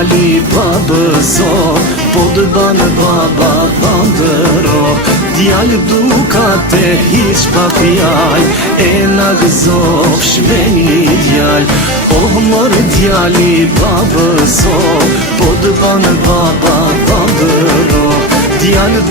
djali babëzo, po dë banë baba bandëro. Djali dukate hiq pa fjall, e na gëzof shmeni djall. Oh mërë djali babëzo, po dë banë baba bandëro. Djali